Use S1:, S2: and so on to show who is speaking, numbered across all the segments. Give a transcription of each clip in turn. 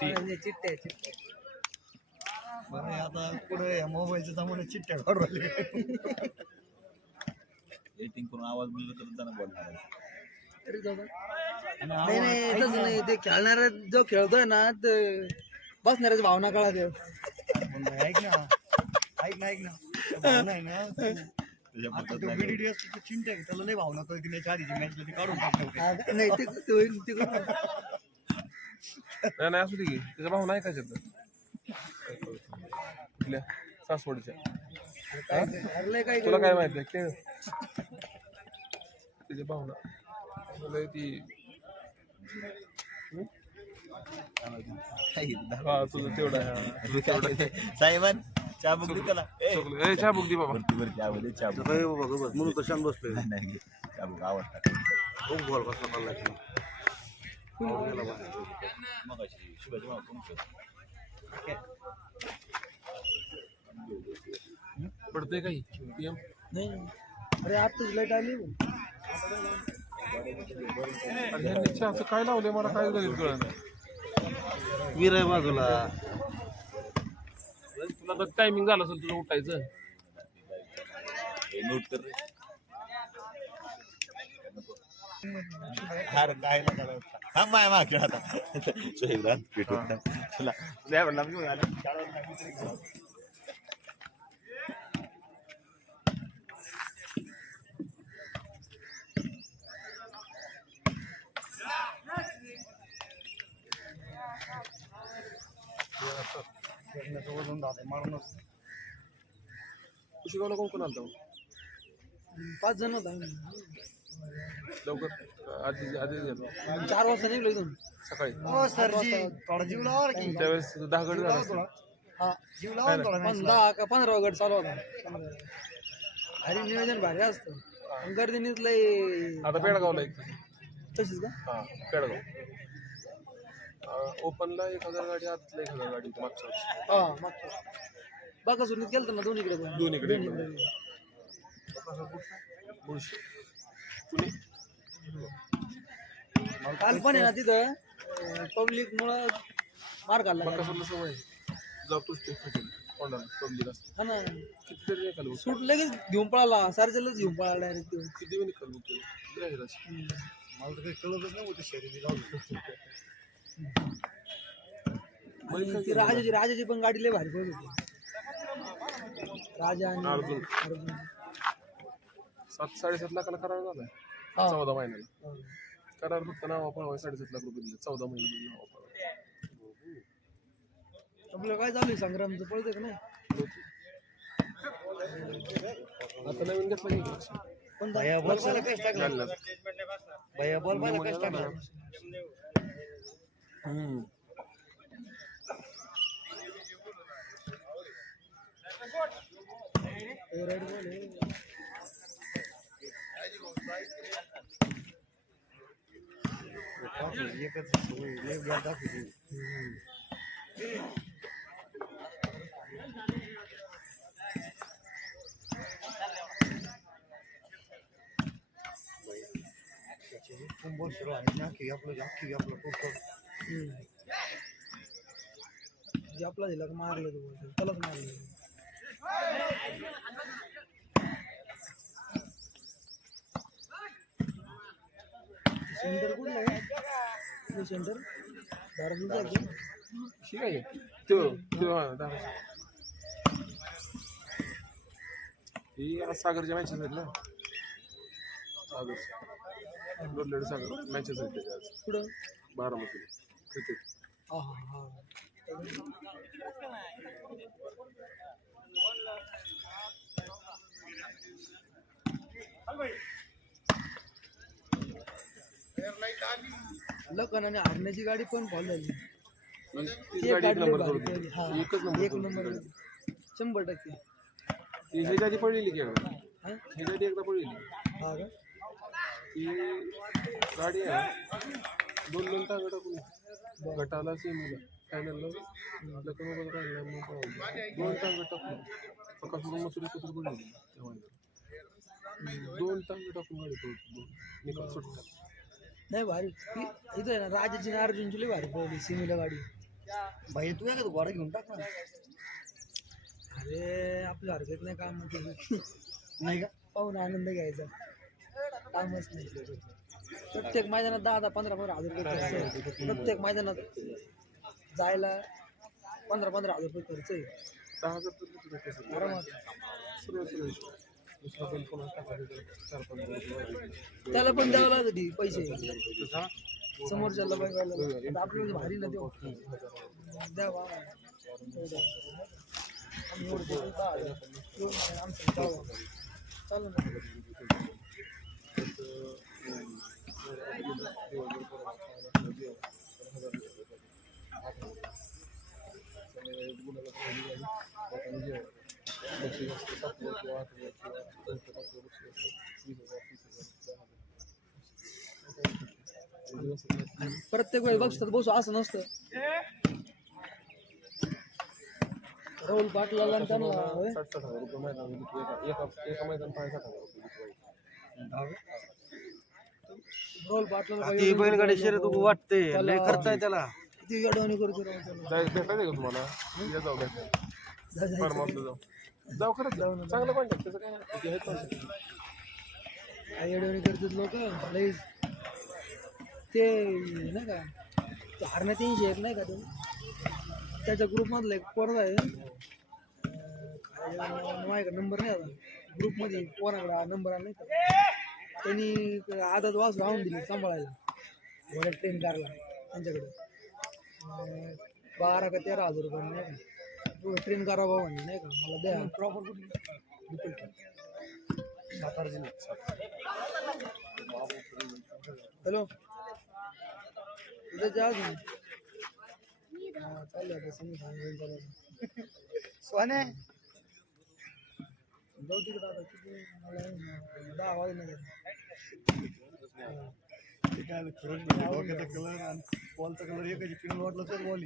S1: चिठ्ठी
S2: चिट्टे चिट्टे
S3: बरं आता पुढे या मोबाईलच्या जमान्यात चिठ्ठ्या राहिले.
S4: एडिटिंग करून आवाज बोलला तर त्यांना बोलणार आहे.
S2: तरी जाऊ दे. नाही नाही तसं नाही ते खेळणारा जो खेळतोय ना ते बसणाऱ्याची भावना कळा
S3: म्हणलं, ऐक ना. ऐक ना ऐक ना. त्या भावना आहे ना.
S4: त्याच्या
S3: आता
S4: पद्धत
S3: तो
S4: नाही
S3: बीडीडी असतो तो चिंता आहे त्याला नाही भावना कळती त्याच्या आधीची ती काढून टाकते
S2: नाही ते ते होईल ते करू.
S1: नाही नाही असू दे की त्याच्या भावना ऐकायच्यात कुठल्या सासवडच्या तुला काय माहिती आहे खेळ त्याच्या भावना तुला ती हा तुझं तेवढा हा.
S4: साहेबान चहा बुक दे त्याला ए,
S1: चॉकलेट ए चहा बुक दे बाबा
S4: वरती वरती चहा बुक
S3: म्हणून तो शांत बसलोय
S4: नाही, नाही चहा बुक आवडतात
S3: खूप बॉल कसला पडला
S4: मग अशी
S1: पडतंय काही
S2: नाही. अरे आता लाइट आली.
S1: ह्यांनी चहाचं काय लावलंय? मला काय झालं कळलं नाही.
S3: वीर आहे बाजूला.
S1: तुला तर टायमिंग झालं असेल तुझं उठायचं.
S4: नोट कर रे. अरे काय ना काय थांब माय मागे आता. सोहेब रात भेटून तुला तुला म्हणला मी आला.
S3: मारूनच
S1: शिकवलं कोण कोण आलं
S2: पाच जण होता
S1: लवकर. आधी आधी गेलो
S2: चार वाजता निघलो इथून
S1: सकाळी.
S3: हो सरजी थोडा जीव लावा रे की
S1: त्यावेळेस दहा गड झाला असेल.
S2: हा
S3: जीव लावा ना थोडा
S2: पण
S3: match ला.
S2: दहा का पंधरा गट चालू होता. भारी नियोजन भारी असतं. पण गर्दीनीच लय
S1: आता पेडगावला एक.
S2: तशीच का?
S1: हा पेडगाव. ओपनला एक हजार गाडी आतला एक हजार गाडी मागच्या वर्षी.
S2: हा मागच्या बघा सुनीत गेलतो ना दोन्हीकडे पण?
S1: दोन्हीकडे.
S2: दोन्हीकडे.
S1: मुळशी
S2: काल पण आहे ना तिथं. पब्लिक मुळे मार खाल्ला
S1: सवय जातोच ते पब्लिक असते
S2: हा ना. सूट लगेच घेऊन पळाला. सारखेलाच घेऊन पळाला डायरेक्ट
S1: किती वेळ निकाल?
S3: मला तर काही कळतच नाही होतं शरीर
S2: ती राजाची राजाची पण गाडी लय भारी पळत होती. राजा आणि
S1: अर्जुन.
S2: अर्जुन.
S1: सात साडेसात लाखाला करार झालाय.
S2: हा.
S1: चौदा महिन्याला
S2: हा.
S1: करार फक्त नावा पळवाय साडेसात लाख रुपये दिले चौदा महिने नावा पळवाय
S2: आपलं काय चालू आहे संग्रामचं पळतंय का नाही
S1: आता नवीन घेतला की
S2: पण
S3: भैया बॉल पाहिला कश टाकला
S1: जालन्यात.
S3: भैया बॉल पाहिला कश टाकला
S1: हम्म.
S2: रेड बॉल आहे.
S3: एकच सवय, एक बॉल दाखवली. त्याचे कुंभल सुरू आहे ना की आपलं अख्खी आपलं टोटल
S2: हम्म. जे आपला दिला का मारलं तू बोलतो. त्यालाच मारलं सेंटर कुठलं आहे? सेंटर धाराशिवचं आहे
S1: तो तो धाराशिव. सागरच्या मॅचेस आहेत ना. सागर. डोरलेड सागर. मॅचेस आहेत त्याच्या आज.
S2: कुठं?
S1: बारामती. क्रिकेट
S2: हा हा हा. लखन आणि हरण्याची गाडी पण फॉल झाली. ती एक
S1: गाडी एक
S2: गाडी
S1: नंबर.
S2: हा. शंभर टक्के.
S1: ती आधी पडलेली की?
S2: हा?
S1: आधी एकदा पडलेली
S2: हा का?
S1: ती गाडी आहे. दोन दोन टांग टाकून गटाला सेमीला फायनलला राहिला मग. दोन टांग टाकून प्रकाश मसुरी एकत्र पडलेली तेव्हा एकदा. दोन टांग टाकून गाडी निकाल सुटतात
S2: नाही भारी. इथं आहे ना राजाची आणि अर्जुनची लई भारी पळली सिमीला गाडी
S3: भाई तू का घोडा घेऊन टाक ना.
S2: अरे आपल्या हरकत नाही काम केलं
S3: नाही का?
S2: पाहून आनंद घ्यायचा. कामच नाही. प्रत्येक मैदानात दहा दहा पंधरा पंधरा हजार रुपये खर्च आहे. प्रत्येक मैदानात जायला पंधरा पंधरा हजार रुपये खर्च आहे? आरामात
S1: पण
S2: त्याला पण द्यावं लागत पैसे.
S1: तुझा
S2: समोरच्याला आपल्याला भारी ना देऊ. द्या हजार. हजार. प्रत्येक वेळी बघतात बसू असं नसतं राहुल पाटलाला आणि त्यांना होय?
S1: साठ साठ हजार रुपये मैदान विकू एका एका एका मैदान पाच साठ हजार रुपये विकू
S2: राहुल पाटलाला
S3: ती बैलगाडी शर्यत वाटते लय खर्च आहे त्याला
S2: किती अडवणी करतो राहुल त्याला.
S1: जाय भेटायचं का तुम्हाला या जाऊ भेटायला
S2: जा- जा-
S1: फार्म जाऊ जाऊ खरंच. जाऊ चांगलं कॉन्टॅक्ट त्याचं काय नाही.
S2: काही अडवणी करतात लोक लई ते नाही का ते हरण्या तीनशे एक नाही का ते? त्याच्या ग्रुपमधला एक पोरगा आहे. काय नंबर नाही आता. ग्रुपमध्ये कोणाकडे नंबर आला नाही का? त्यांनी आदत वास राहून दिली सांभाळायला. मला ट्रेन कारला त्यांच्याकडे. अं, बारा का तेरा हजार रुपये नाही का? ट्रेन करा भाऊ म्हणे नाही का? मला द्या. प्रॉपर कुठली?
S3: सातारा
S2: हॅलो? हा, चालू आता समजून आहे.
S3: सोने?
S2: जाऊ तिकडे आता किती? मला दहा वाजले
S3: ते काय खरंच म्हणजे डोक्याचा कलर आणि बॉलचा कलर एकच पिऊन वाटलं तर बॉल.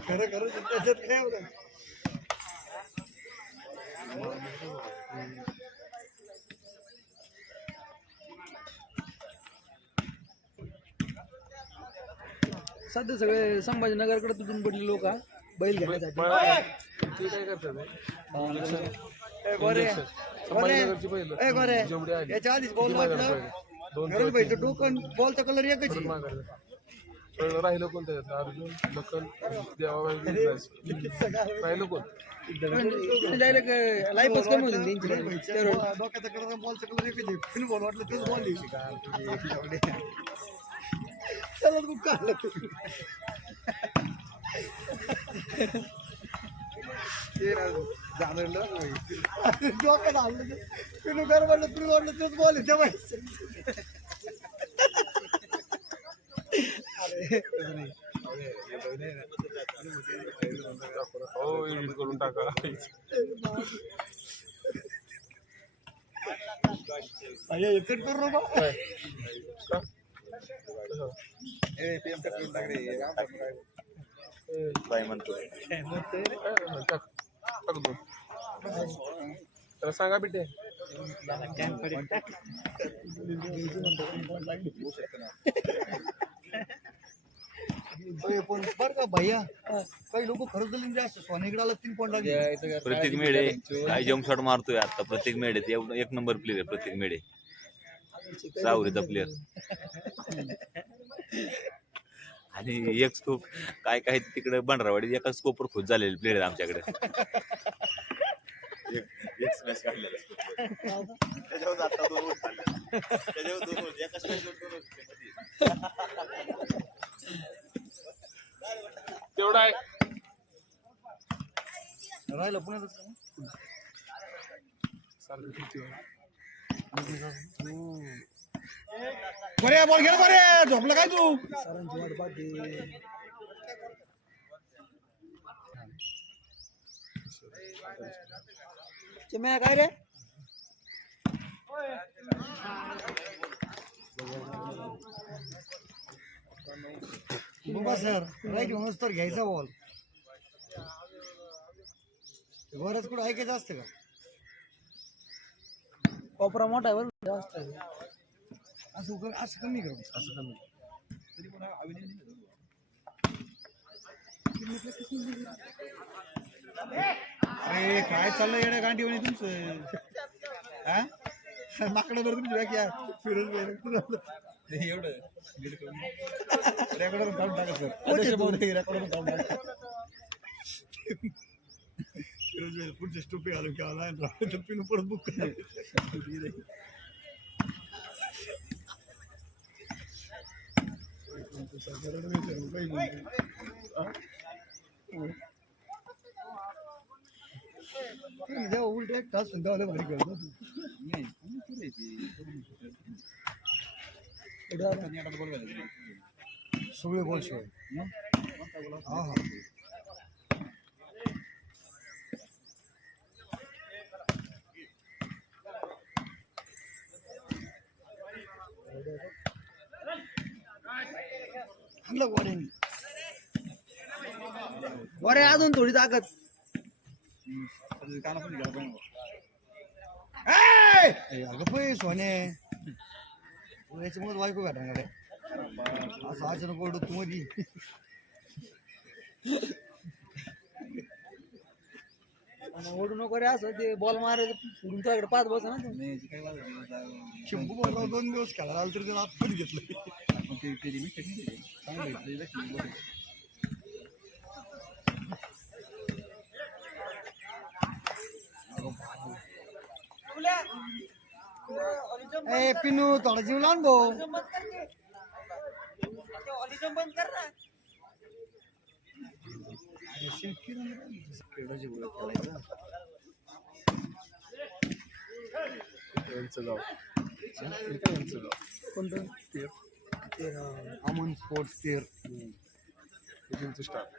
S3: खरं खरं त्याच्यात काय होतं
S2: सध्या सगळे संभाजीनगरकडे तुटून पडले लोक बैल घेण्यासाठी.
S1: ते काय करतात आली.
S3: याच्या आधीच बॉल. खरंच भाई टोकन बॉलचा कलर एकच आहे.
S1: पहिलं राहिलं कोण त्याच्यातलं अर्जुन लखन देवाबाई राहिलं कोण?
S2: डायरेक्ट लाईफच कमी होती त्यांची?
S3: खरंच
S2: direct.
S3: भाईच्या
S2: त्यावर
S3: डोक्याचा कलर बॉलचा कलर एकच आहे. पिन बॉल वाटलं तेच बॉल आहे. चला तू काढलं ते जाणवलं. डोक्यात आणलं पिनू कर म्हटलं पिनू वाटलं तेच बॉल तेव्हा. अरे तसं नाही.
S1: हो एडिट करून टाका
S3: एकच करू नका
S1: काय
S4: म्हणतो
S1: काय नाही, टाक टाक दोन त्याला सांगा बिटे.
S3: पण बरं का भैया काही लोक खरंच झाले जास्त सोनेगडाला तीन पॉईंट लागले.
S4: प्रत्येक मेढे काय जम्पशॉट मारतोय आता प्रत्येक एवढं एक नंबर प्लेअर आहे प्रत्येक मेढे सावरीचा प्लेअर आणि एक स्कोप काय काय तिकडे बंडरावाडी एका स्कोपवर खुश झालेले प्लेअर आहेत आमच्याकडे एक- एक smash काढलेला scope वर. त्याच्यावर आता दोन vote झाले. त्याच्यावर दोन vote. एका smash वर दोन vote त्यामध्ये.
S1: तेवढा आहे
S3: राहिलं पुण्यातच बरे बॉल घे बरे. झोपलं काय तू?
S2: चिमया काय रे?
S3: सर राईट म्हणूनच तर घ्यायचा बॉल बरंच कुठं ऐकायचं असतं का?
S2: कोपरा मोठा आहे बरं जास्त आहे.
S3: असं कर- असं कमी कर.
S1: असं कमी.
S3: तरी पण. अरे काय चाललंय येड्या गांडी म्हणे तुमचं? हा? माकडं बरं तुमची फिरत नाही एवढं. रेकॉर्डर काढून टाका सर रेकॉर्डर काढून टाका. फिरोज पुढचे स्टोपी घालून की आला तर पिन परत बुक जेव्हा उलट एक तास सुद्धा भारी करतो सगळे बोल शिवाय हा हा हाणलं.
S2: बरे अजून थोडी ताकद.
S3: अगं पै सोने. याच्यामुळे बायको भेटणार असं अचानक ओरडत तू मधी.
S2: ओढू नको रे असं ते बॉल मारायचं सोडून तुझ्याकडे पाच बस ना.
S3: शिंपू बोलला दोन दिवस खेळायला आलं तरी त्याला आपण घेतलं. ए पिनू थोडा जीव लावून भाऊ
S1: यांचं गाव इथे यांचं गाव
S2: कोणतं
S1: ते
S2: ते अं,
S3: अमन स्पोर्ट्स पेअर
S1: त्यांचं स्टाफ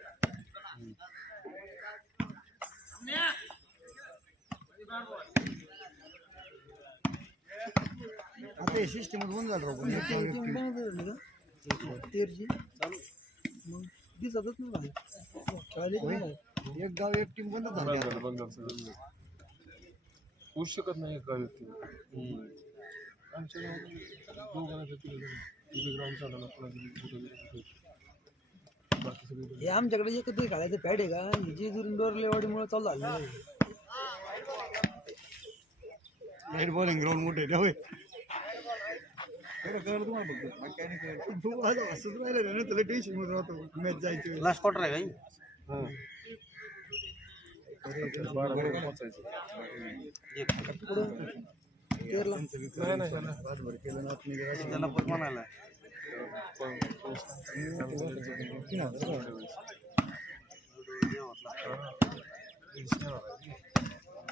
S3: आता हे सिस्टम बंद झालं राव पण. एक एक
S2: तेरची मग दिसतच नाही बाहेर. खेळायला येत नाही.
S3: एक गाव एक टीम बंद
S1: बंद
S3: झाली
S1: झालं बंद झालं सगळं बंद. होऊ शकत नाही एका व्यक्ती आमच्या गावात दोघांना तिथे ग्राउंड चालवला कुणाचं कुठे बाकी सगळे
S2: हे आमच्याकडे एकत्र खेळायचं पॅड आहे का? हे जे दुरून लेवाडीमुळे चालू झालं.
S3: लाइट बॉलिंग ग्राउंड मोठे आहे होय कळलं तुम्हाला फक्त बाकी काय नाही कळलं. तू आज असंच राहिलं ना तुला टेन्शनमध्ये राहतो मॅच जायची
S4: लास्ट क्वार्टर आहे
S1: हां बारा बरोबर पोचायचं
S4: त्याला पण म्हणाला
S1: पण-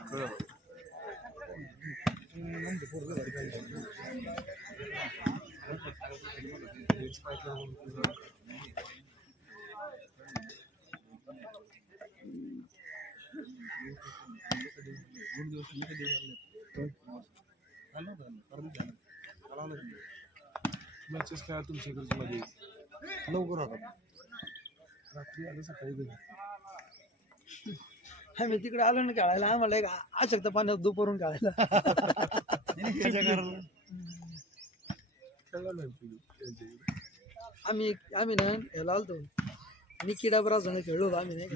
S1: बरोबर. हेच माहिती आहे म्हणून तुझं. खेळा तुमच्या इकडे मध्ये?
S3: लवकर होता
S1: रात्री आलं सकाळी
S2: आम्ही तिकडे आलो ना खेळायला. आम्हाला एक आवश्यकता पाण्यात दुपारून
S1: नाही इकडे.
S2: आम्ही आम्ही ना ह्याला आलतो. निकी डाबरा जण खेळलो आम्ही नाही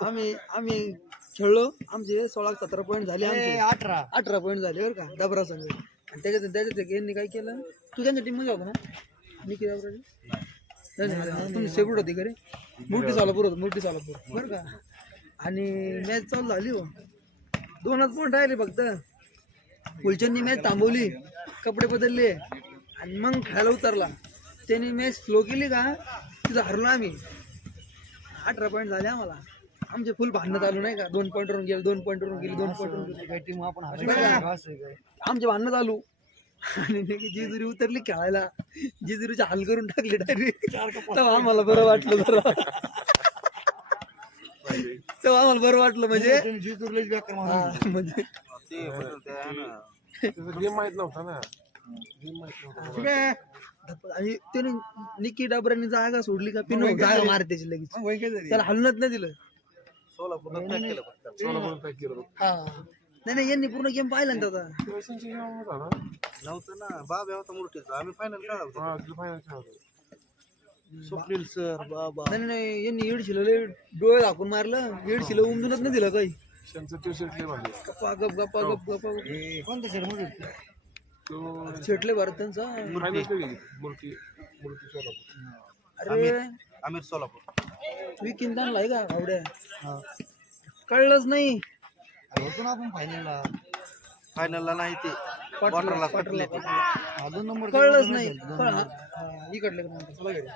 S2: आम्ही आम्ही खेळलो. आमचे सोळा सतरा पॉईंट झाले
S3: अठरा.
S2: अठरा पॉईंट झाले बरं का डबरा संघ आणि त्याच्यात त्याच्यात काय केलं? तू त्यांच्या टीममध्ये होता ना निकी नाही, तुम्ही सेपरेट होती घरी मोठी सोलापूर होतं मोठी सोलापूर. बरं का? आणि मॅच चालू झाली हो. दोनच पॉईंट राहिले फक्त. फुलचंदनी मॅच थांबवली कपडे बदलले आणि मग खेळायला उतरला. त्याने मॅच स्लो केली का तिथं हरलो आम्ही. अठरा पॉईंट झाले आम्हाला. आमचे फुल भांडणं चालू नाही का? दोन पॉईंट वरून गेले दोन पॉईंट वरून गेले दोन पॉईंट वरून गेले.
S3: काही टीम आपण
S2: बरं का? आमचे भांडणं चालू. आणि जेजुरी उतरली खेळायला. जेजुरीचे हाल करून टाकले डायरेक्ट तेव्हा आम्हाला बरं वाटलं जरा. तेव्हा आम्हाला बरं वाटलं म्हणजे. हा, म्हणजे
S4: ते बरोबर ते आहे ना
S1: त्याचा गेम माहीत नव्हता ना. गेम माहीत नव्हता.
S3: ठीक आहे.
S2: आणि त्याने निकी डाबरांनी जागा सोडली का? पिनो जागा मारते त्याची लगेच? त्याला हलणच नाही दिलं.
S4: सोलापूर पॅक केलं फक्त.
S1: सोलापूर पॅक केलं बघ.
S2: हा. नाही नाही यांनी पूर्ण गेम पाहिला ना दादा
S3: नव्हतं ना बाबा होता मूर्तीचा आम्ही फायनल खेळा होतो.
S1: हा
S3: स्वप्नील सर बाबा.
S2: नाही नाही यांनी येडशीला लय डोळे दाखवून मारलं. येडशीला उमजूनच नाही दिलं काही.
S1: भारी.
S2: गप्पा गप गप्पा गप गप्पा
S3: कोणत्या सरमध्ये?
S1: तो
S2: शेटले भारत त्यांचा. अरे.
S3: आमिर सोलापूर.
S2: विकीन ताणला आहे का आवड्या? कळलंच नाही.
S3: होतो ना आपण फायनलला फायनलला नाही ते. क्वार्टरला दोन नंबर
S2: कळलंच नाही. कळ- हा, इकडले. चला घरी